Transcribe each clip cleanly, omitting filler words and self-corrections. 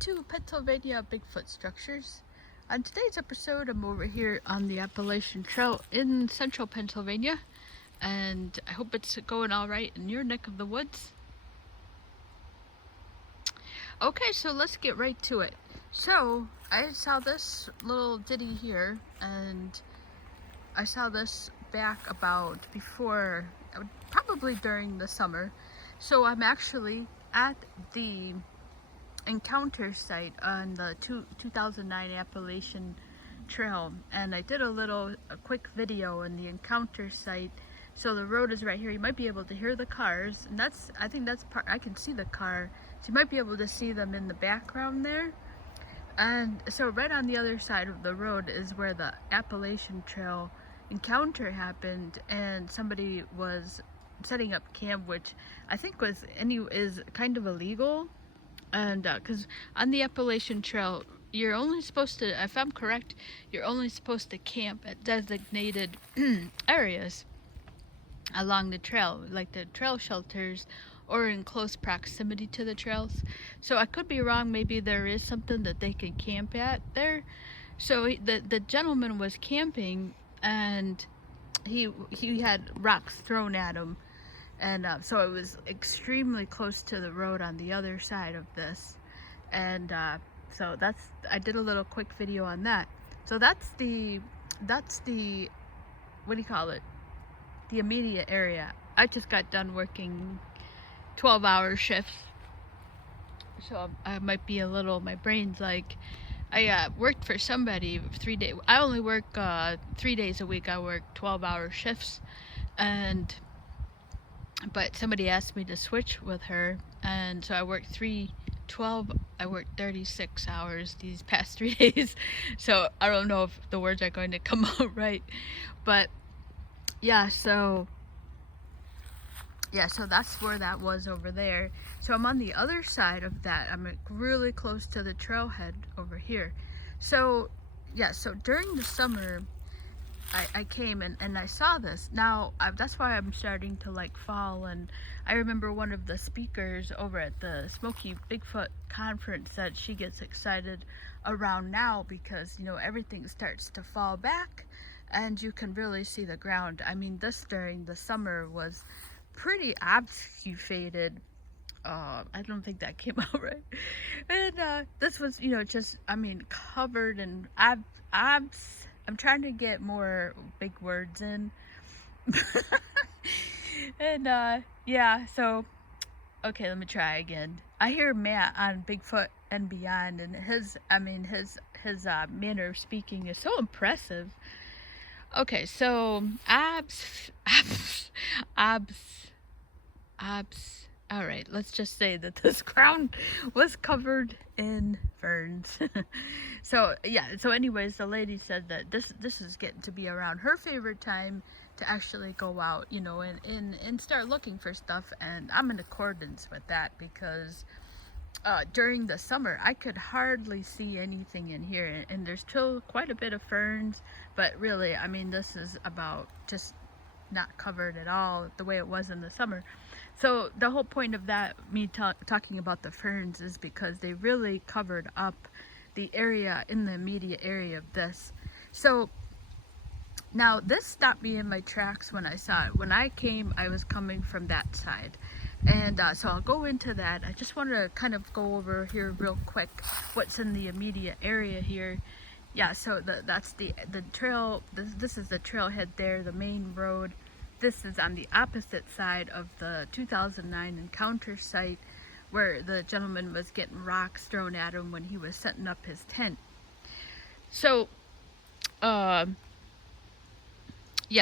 to Pennsylvania Bigfoot Structures. On today's episode, I'm over here on the Appalachian Trail in central Pennsylvania, and I hope it's going all right in your neck of the woods. Okay, so let's get right to it. So I saw this little ditty here, and I saw this back about before, probably during the summer. So I'm actually at the encounter site on the 2009 Appalachian Trail, and I did a quick video on the encounter site. So the road is right here. You might be able to hear the cars, and I think that's part. I can see the car, so you might be able to see them in the background there. And so right on the other side of the road is where the Appalachian Trail encounter happened, and somebody was setting up camp, which I think is kind of illegal. And because on the Appalachian Trail, you're only supposed to, if I'm correct, you're only supposed to camp at designated areas along the trail, like the trail shelters or in close proximity to the trails. So I could be wrong, maybe there is something that they can camp at there. So the gentleman was camping, and he had rocks thrown at him. And so it was extremely close to the road on the other side of this. And so I did a little quick video on that. So that's the, what do you call it? The immediate area. I just got done working 12-hour shifts. So I might be my brain's like, I worked for somebody 3 days. I only work 3 days a week. I work 12-hour shifts. But somebody asked me to switch with her, and so I worked 12. I worked 36 hours these past 3 days. So I don't know if the words are going to come out right, but yeah, so that's where that was over there. So I'm on the other side of that. I'm really close to the trailhead over here. So yeah, so during the summer, I came and I saw this. Now, that's why I'm starting to like fall. And I remember one of the speakers over at the Smoky Bigfoot conference said she gets excited around now because, you know, everything starts to fall back and you can really see the ground. I mean, this during the summer was pretty obfuscated. I don't think that came out right. And this was, you know, just, I mean, covered in I'm trying to get more big words in. And yeah, so okay, let me try again. I hear Matt on Bigfoot and Beyond, and his manner of speaking is so impressive. Okay, so abs. All right, let's just say that this ground was covered in ferns. So yeah, so anyways, the lady said that this is getting to be around her favorite time to actually go out, you know, and start looking for stuff. And I'm in accordance with that because during the summer I could hardly see anything in here, and there's still quite a bit of ferns, but really, I mean, this is about just not covered at all the way it was in the summer. So the whole point of that, me talking about the ferns, is because they really covered up the area in the immediate area of this. So now this stopped me in my tracks when I saw it. When I came, I was coming from that side. And so I'll go into that. I just want to kind of go over here real quick what's in the immediate area here. Yeah, so that's the trail. This is the trailhead there, the main road. This is on the opposite side of the 2009 encounter site where the gentleman was getting rocks thrown at him when he was setting up his tent. So, yeah,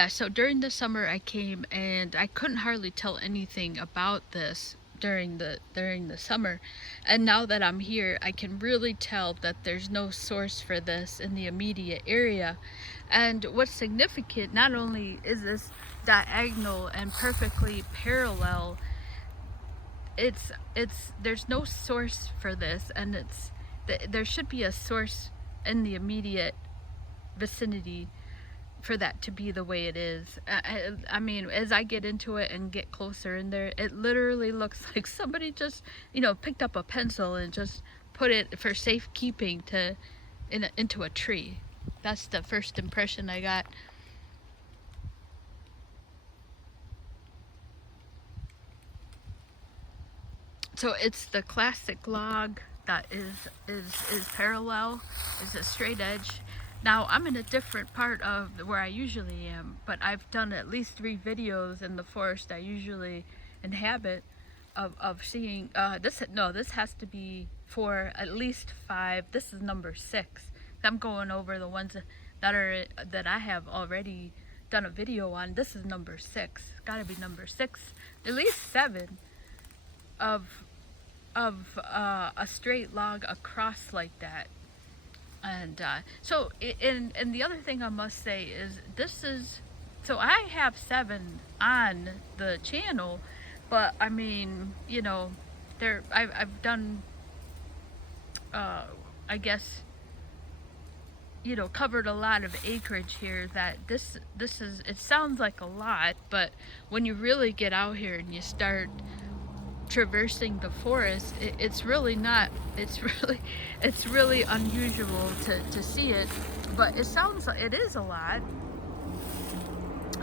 so during the summer I came, and I couldn't hardly tell anything about this during the summer. And now that I'm here, I can really tell that there's no source for this in the immediate area. And what's significant, not only is this diagonal and perfectly parallel, there's no source for this, and there should be a source in the immediate vicinity for that to be the way it is. I mean, as I get into it and get closer in there, it literally looks like somebody just, you know, picked up a pencil and just put it for safekeeping into a tree. That's the first impression I got. So it's the classic log that is parallel, is a straight edge. Now I'm in a different part of where I usually am, but I've done at least 3 videos in the forest I usually inhabit of seeing this has to be for at least 5. This is number 6. I'm going over the ones that I have already done a video on. This is number 6. Gotta be number 6. At least 7 of a straight log across like that. And and the other thing I must say is so I have 7 on the channel, but I mean, you know, I've done I guess, you know, covered a lot of acreage here. That this is, it sounds like a lot, but when you really get out here and you start traversing the forest, it's really not, it's really unusual to see it. But it sounds like it is a lot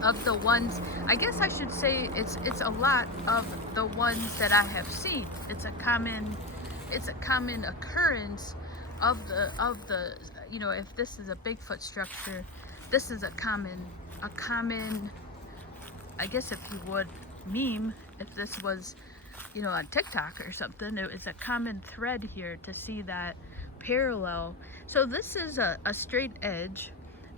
of the ones, I guess I should say it's a lot of the ones that I have seen. It's a common occurrence of the you know, if this is a Bigfoot structure, this is a common I guess, if you would, meme. If this was, you know, on TikTok or something, it was a common thread here to see that parallel. So this is a straight edge,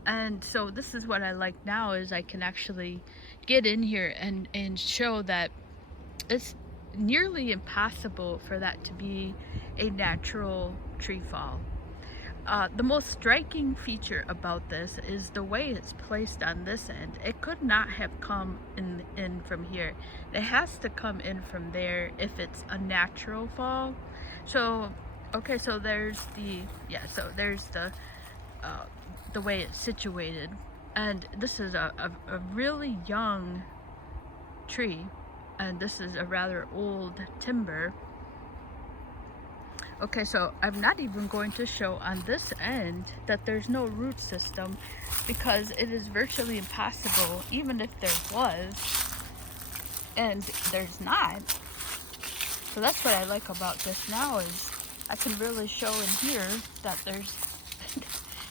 and so this is what I like now, is I can actually get in here and show that it's nearly impossible for that to be a natural tree fall. The most striking feature about this is the way it's placed on this end. It could not have come in from here. It has to come in from there if it's a natural fall. So, okay, so there's there's the way it's situated. And this is a really young tree, and this is a rather old timber. Okay, so I'm not even going to show on this end that there's no root system, because it is virtually impossible, even if there was, and there's not. So that's what I like about this now, is I can really show in here that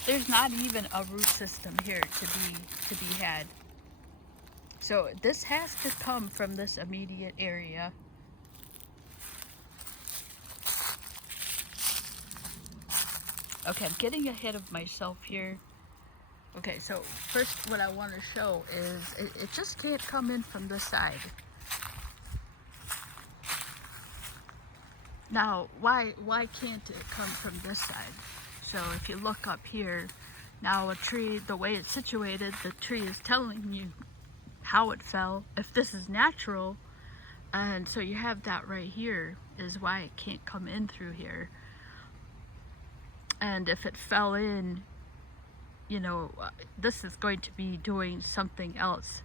there's not even a root system here to be had. So this has to come from this immediate area. Okay, I'm getting ahead of myself here. Okay, so first what I want to show is it just can't come in from this side. Now, why can't it come from this side? So if you look up here, now a tree, the way it's situated, the tree is telling you how it fell, if this is natural. And so you have that right here, is why it can't come in through here. And if it fell in, you know, this is going to be doing something else.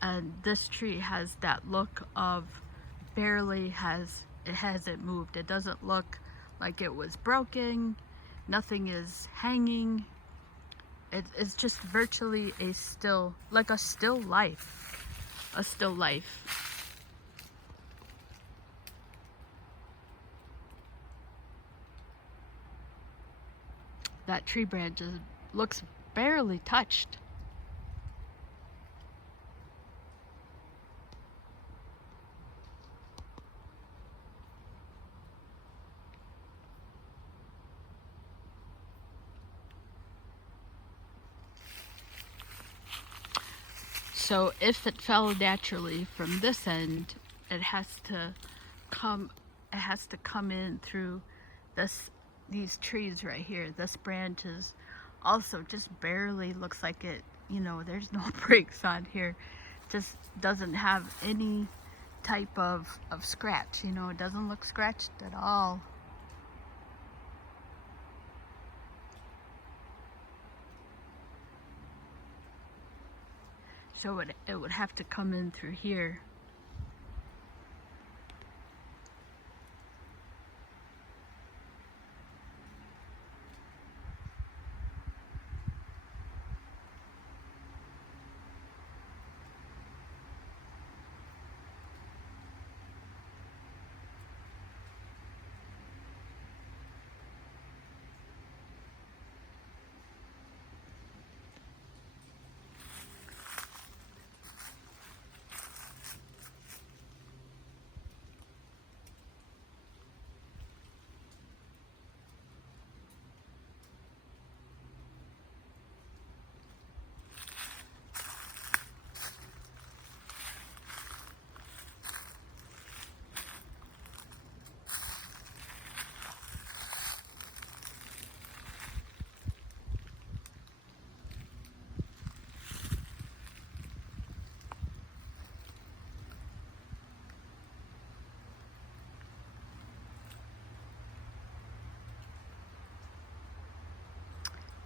And this tree has that look of barely hasn't moved. It doesn't look like it was broken. Nothing is hanging. It's just virtually a still, like a still life. A still life. That tree branch looks barely touched. So if it fell naturally from this end, it has to come in through these trees right here. This branch is also just barely, looks like it, you know, there's no breaks on here. Just doesn't have any type of scratch, you know, it doesn't look scratched at all. So it would have to come in through here.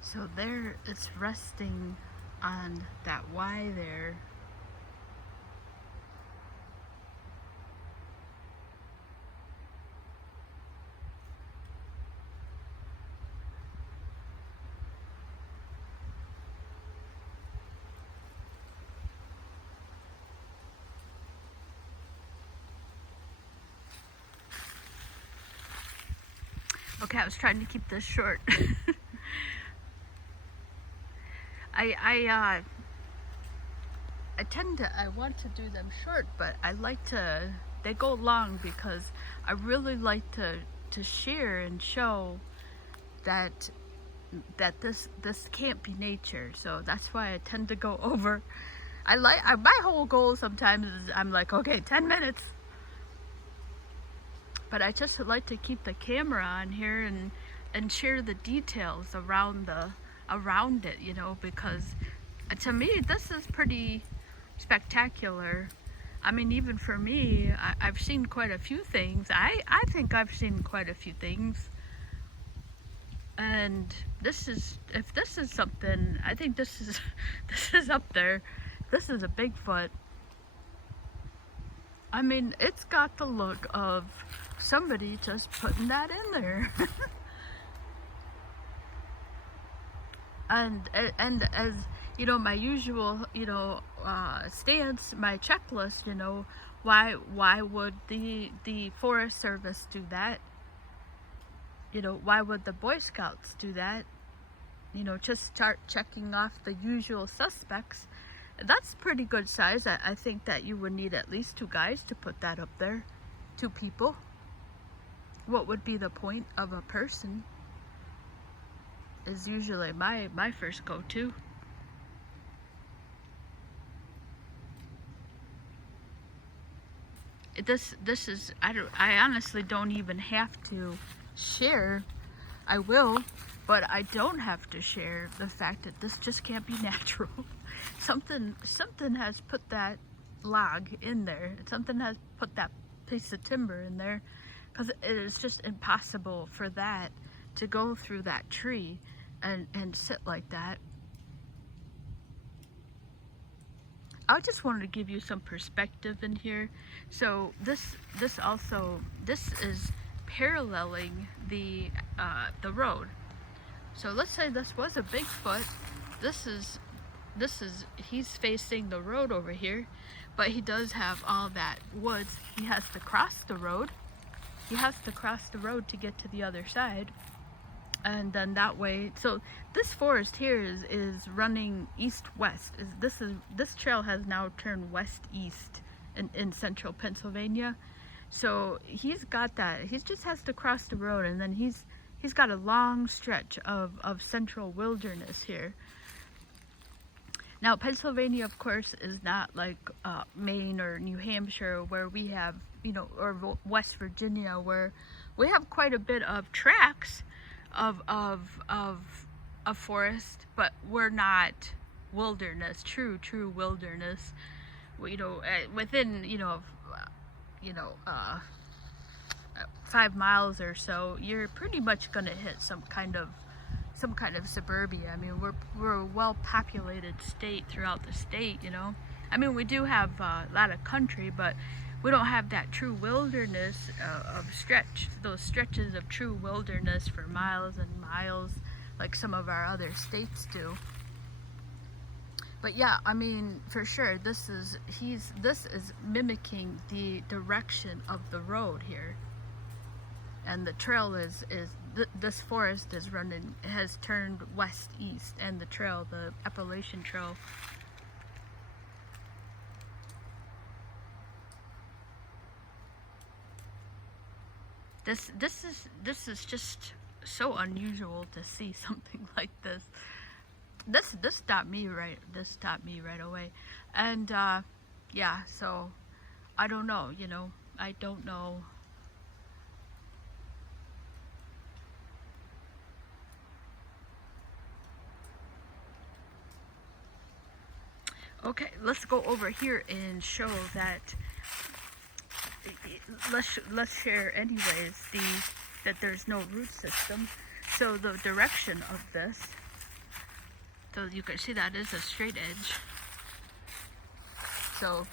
So there it's resting on that Y there. Okay, I was trying to keep this short. I I want to do them short, but I like to, they go long because I really like to share and show that this can't be nature. So that's why I tend to go over. My whole goal sometimes is I'm like, okay, 10 minutes. But I just like to keep the camera on here and share the details around it, you know, because to me this is pretty spectacular. I mean, even for me, I've seen quite a few things. I think I've seen quite a few things. And if this is something, I think this is this is up there. This is a Bigfoot. I mean, it's got the look of somebody just putting that in there. and as you know, my usual, you know, stance, my checklist, you know, why would the Forest Service do that? You know, why would the Boy Scouts do that? You know, just start checking off the usual suspects. That's pretty good size. I think that you would need at least 2 guys to put that up there. 2 people. What would be the point of a person? Is usually my first go-to. This is, I honestly don't even have to share. I will, but I don't have to share the fact that this just can't be natural. Something has put that log in there. Something has put that piece of timber in there, because it is just impossible for that to go through that tree and sit like that. I just wanted to give you some perspective in here. So this is paralleling the road. So let's say this was a Bigfoot. This is he's facing the road over here, but he does have all that woods. He has to cross the road. He has to cross the road to get to the other side. And then that way, so this forest here is running east-west. This trail has now turned west-east in central Pennsylvania. So he's got that. He just has to cross the road, and then he's got a long stretch of central wilderness here. Now, Pennsylvania, of course, is not like Maine or New Hampshire, where we have, you know, or West Virginia, where we have quite a bit of tracts of forest, but we're not wilderness, true wilderness. You know, within, you know, 5 miles or so, you're pretty much gonna hit some kind of suburbia. I mean, we're a well-populated state throughout the state, you know. I mean, we do have a lot of country, but we don't have that true wilderness those stretches of true wilderness for miles and miles like some of our other states do. But yeah, I mean, for sure, this is mimicking the direction of the road here. And the trail this forest has turned west-east, and the trail, the Appalachian Trail, this is just so unusual to see something like this. This stopped me right away. And yeah, so I don't know, you know, I don't know. Okay, let's go over here and show that. Let's share anyways that there's no root system. So the direction of this, So you can see that is a straight edge. So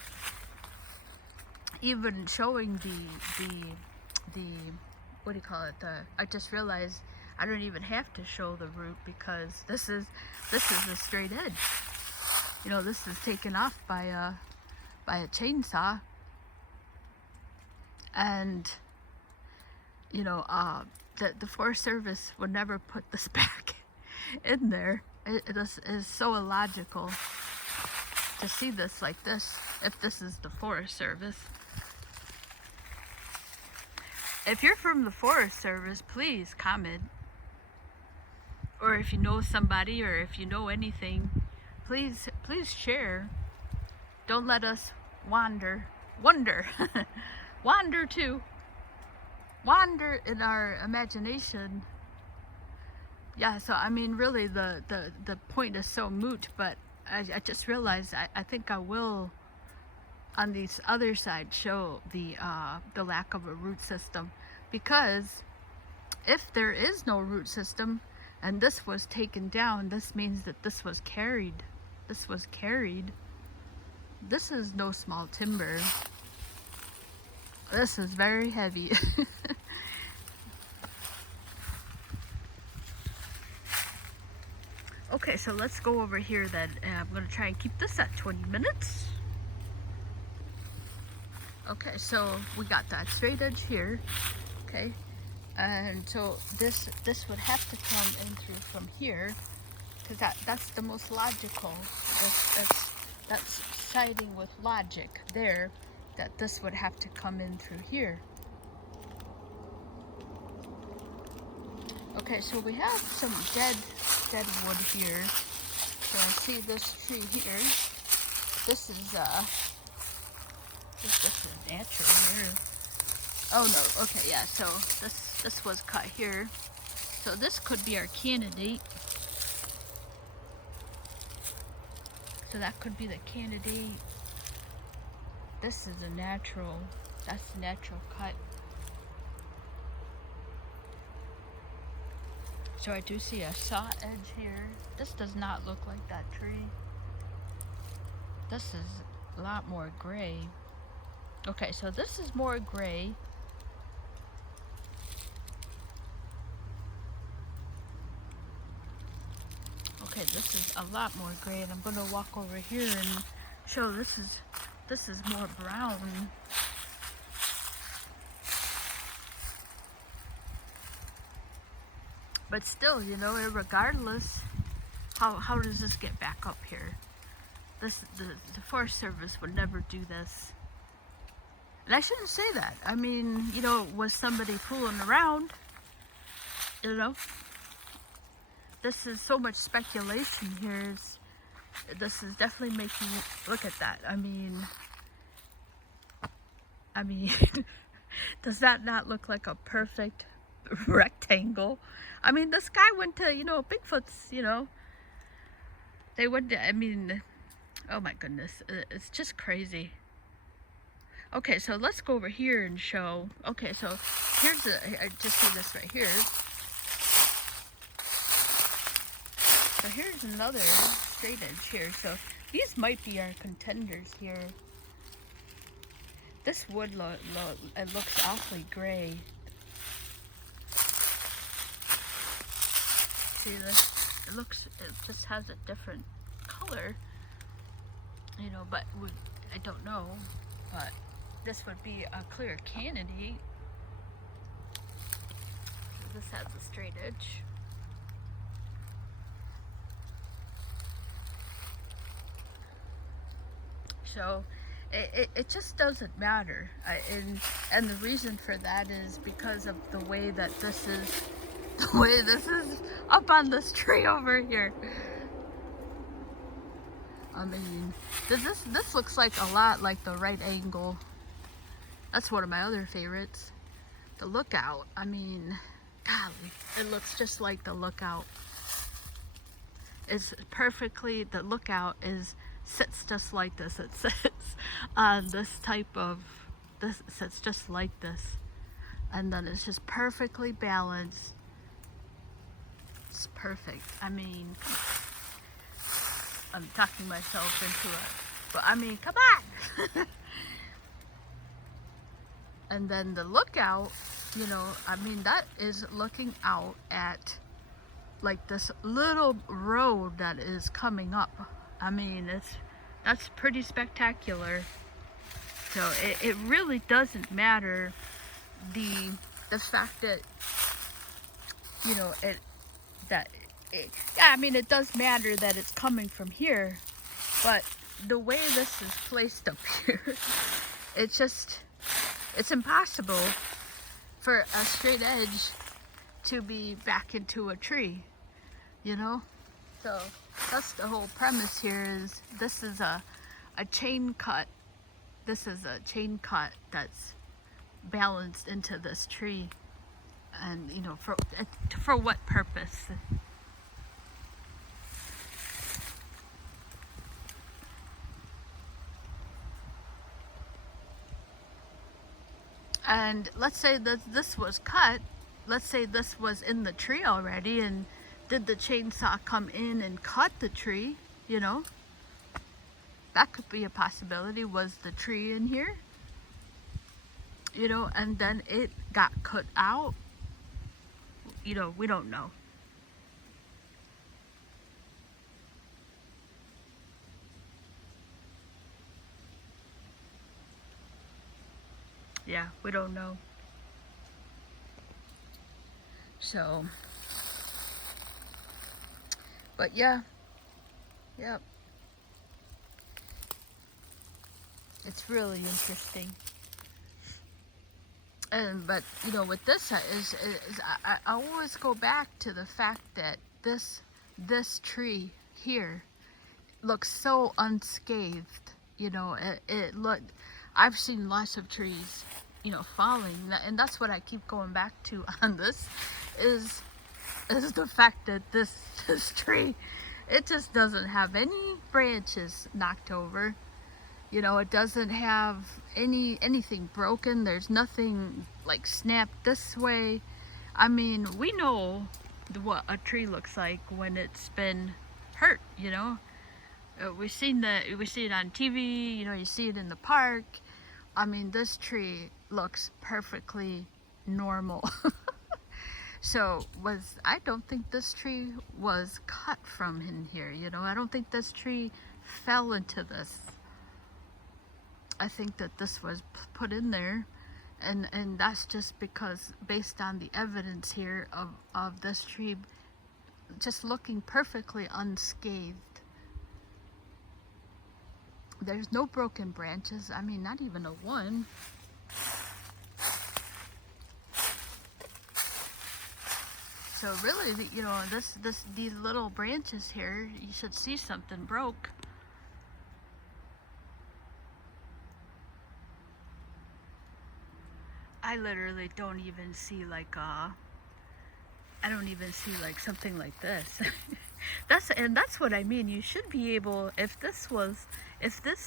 even showing the what do you call it? I just realized I don't even have to show the root because this is a straight edge. You know, this is taken off by a chainsaw, and you know, the Forest Service would never put this back in there. It is so illogical to see this like this if this is the Forest Service. If you're from the Forest Service, please comment. Or if you know somebody, or if you know anything, please share. Don't let us wonder too. Wander in our imagination. Yeah, so I mean, really, the point is so moot, but I just realized I think I will, on this other side, show the lack of a root system, because if there is no root system and this was taken down, this means that this was carried. This was carried. This is no small timber. This is very heavy. Okay, so let's go over here then. I'm going to try and keep this at 20 minutes. Okay, so we got that straight edge here. Okay, and so this would have to come in through from here, because that's the most logical. That's siding with logic there, that this would have to come in through here. Okay, so we have some dead wood here. So I see this tree here. This is natural here. Oh no, okay, yeah, so this was cut here. So this could be our candidate. So that could be the candidate. This is a natural, that's a natural cut. So I do see a saw edge here. This does not look like that tree. This is a lot more gray. Okay, so this is more gray. Okay, this is a lot more gray, and I'm gonna walk over here and show this is more brown. But still, you know, regardless, how does this get back up here? The Forest Service would never do this. And I shouldn't say that. I mean, you know, was somebody fooling around? You know? This is so much speculation here. This is definitely making it, look at that. I mean, does that not look like a perfect rectangle? I mean, this guy went to, you know, Bigfoot's, you know, they went to, I mean, oh my goodness, it's just crazy. Okay, so let's go over here and show, okay, so here's I just see this right here. So here's another straight edge here. So these might be our contenders here. This wood it looks awfully gray. See this? It just has a different color, you know, but I don't know, but this would be a clear candidate. This has a straight edge. So it just doesn't matter, and the reason for that is because of the way that this is up on this tree over here. I mean, this looks like a lot like the right angle. That's one of my other favorites. The lookout. I mean, golly, it looks just like the lookout. It's perfectly, the lookout sits just like this. It sits on this type of, this sits just like this. And then it's just perfectly balanced. It's perfect. I mean, I'm talking myself into it. But I mean, come on! And then the lookout, you know, I mean, that is looking out at like this little road that is coming up. I mean, that's pretty spectacular. So it really doesn't matter the fact that, you know, yeah, I mean, it does matter that it's coming from here, but the way this is placed up here, it's impossible for a straight edge to be back into a tree, you know? So that's the whole premise here. Is this is a chain cut. This is a chain cut that's balanced into this tree. And, you know, for what purpose? And let's say that this was cut. Let's say this was in the tree already, and did the chainsaw come in and cut the tree? You know, that could be a possibility. Was the tree in here? You know, and then it got cut out. You know, we don't know. Yeah, we don't know. So, but yeah, yep. It's really interesting. And but you know, with this is I always go back to the fact that this tree here looks so unscathed. You know, it looked. I've seen lots of trees, you know, falling, and that's what I keep going back to on this, is the fact that this tree, it just doesn't have any branches knocked over. You know, it doesn't have anything broken. There's nothing like snapped this way. I mean, we know what a tree looks like when it's been hurt, you know. We see it on TV, you know, you see it in the park. I mean, this tree looks perfectly normal. So I don't think this tree was cut from in here, you know. I don't think this tree fell into this. I think that this was put in there, and that's just because, based on the evidence here of this tree just looking perfectly unscathed. There's no broken branches. I mean, not even a one. So really, you know, these little branches here, you should see something broke. I literally don't even see like I don't even see like something like this. That's what I mean. You should be able, if this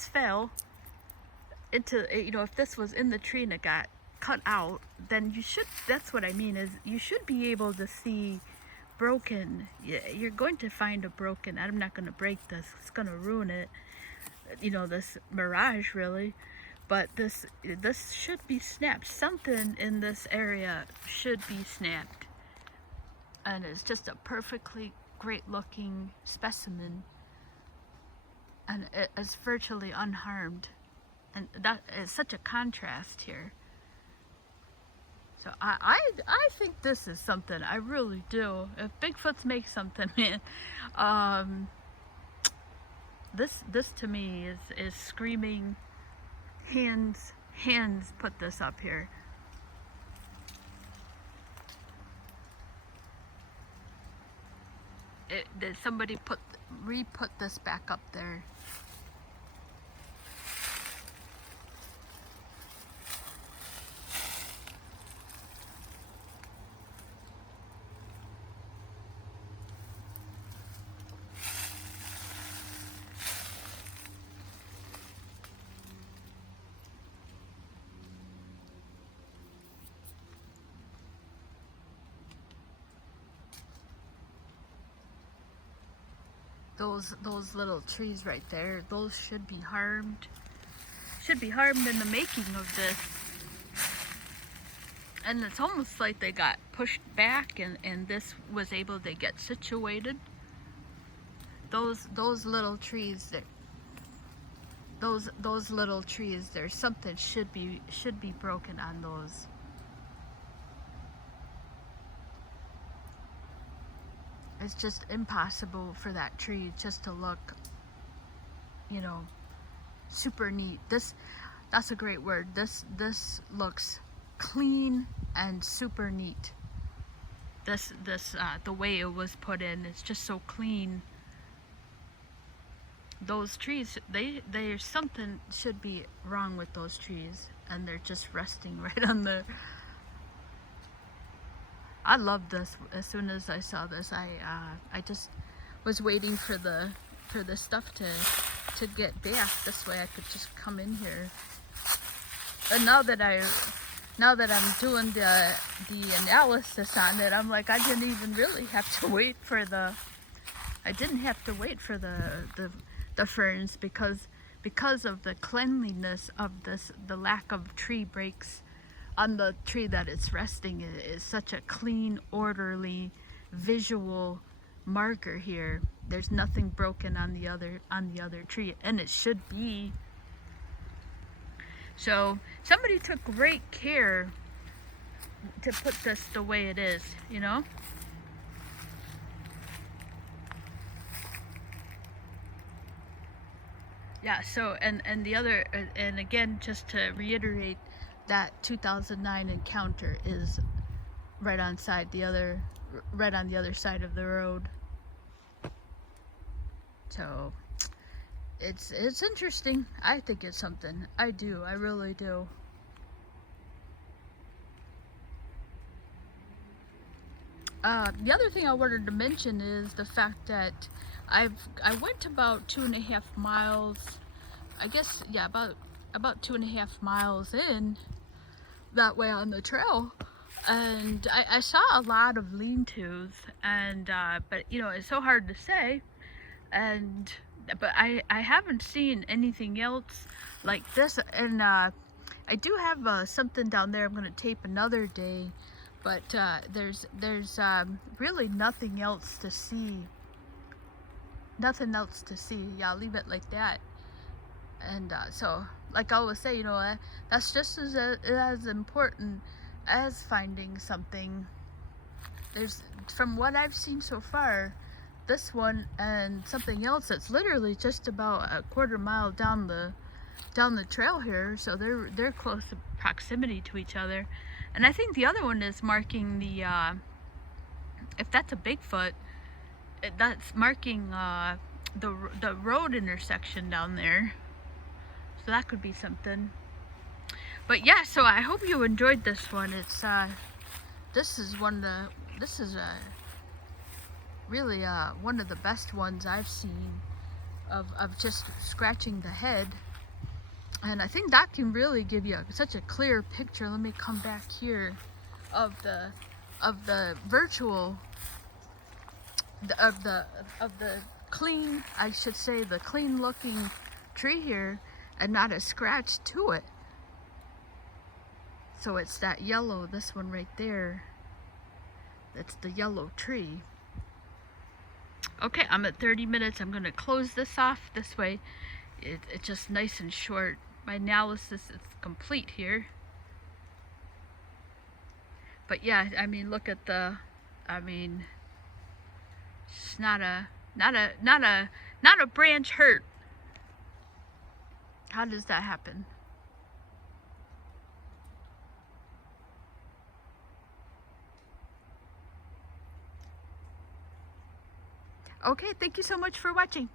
fell into, you know, if this was in the tree and it got cut out, then that's what I mean, is you should be able to see broken. You're going to find a broken. I'm not going to break this. It's going to ruin it. You know, this mirage really. But this should be snapped. Something in this area should be snapped. And it's just a perfectly great looking specimen. And it's virtually unharmed. And that is such a contrast here. So I think this is something. I really do. If Bigfoot's make something, man, this to me is screaming. Hands put this up here. Did somebody re-put this back up there? those little trees right there, those should be harmed. Should be harmed in the making of this. And it's almost like they got pushed back and this was able to get situated. Those little trees that those little trees, there's something should be broken on those. It's just impossible for that tree just to look, you know, super neat. That's a great word. This looks clean and super neat. The way it was put in, it's just so clean. Those trees, there's something should be wrong with those trees, and they're just resting right on the. I love this. As soon as I saw this, I just was waiting for the stuff to get back. This way I could just come in here. And now that I'm doing the analysis on it, I'm like, I didn't even really have to wait for the. I didn't have to wait for the ferns because of the cleanliness of this. The lack of tree breaks on the tree that it's resting is such a clean, orderly, visual marker here. There's nothing broken on the other tree, and it should be. So somebody took great care to put this the way it is, you know? Yeah, so and the other, and again, just to reiterate, that 2009 Encounter is right on the other side of the road. So it's interesting. I think it's something. I do. I really do. The other thing I wanted to mention is the fact that I went about 2.5 miles. I guess, yeah, about 2.5 miles in that way on the trail, and I saw a lot of lean-tos, and but you know, it's so hard to say, but I haven't seen anything else like this, and I do have something down there I'm going to tape another day, but there's really nothing else to see. Nothing else to see. Yeah, I'll leave it like that. And so, like I always say, you know, that's just as important as finding something. There's, from what I've seen so far, this one and something else that's literally just about a quarter mile down the trail here, so they're close proximity to each other. And I think the other one is marking the if that's a Bigfoot, that's marking the road intersection down there. So that could be something. But yeah, so I hope you enjoyed this one. It's this is really one of the best ones I've seen of just scratching the head. And I think that can really give you such a clear picture. Let me come back here of the virtual of the clean, I should say, the clean looking tree here, and not a scratch to it. So it's that yellow, this one right there, that's the yellow tree. Okay, I'm at 30 minutes. I'm going to close this off this way. It's just nice and short. My analysis is complete here. But yeah, I mean, look at the, I mean, it's not a branch hurt. How does that happen? Okay, thank you so much for watching.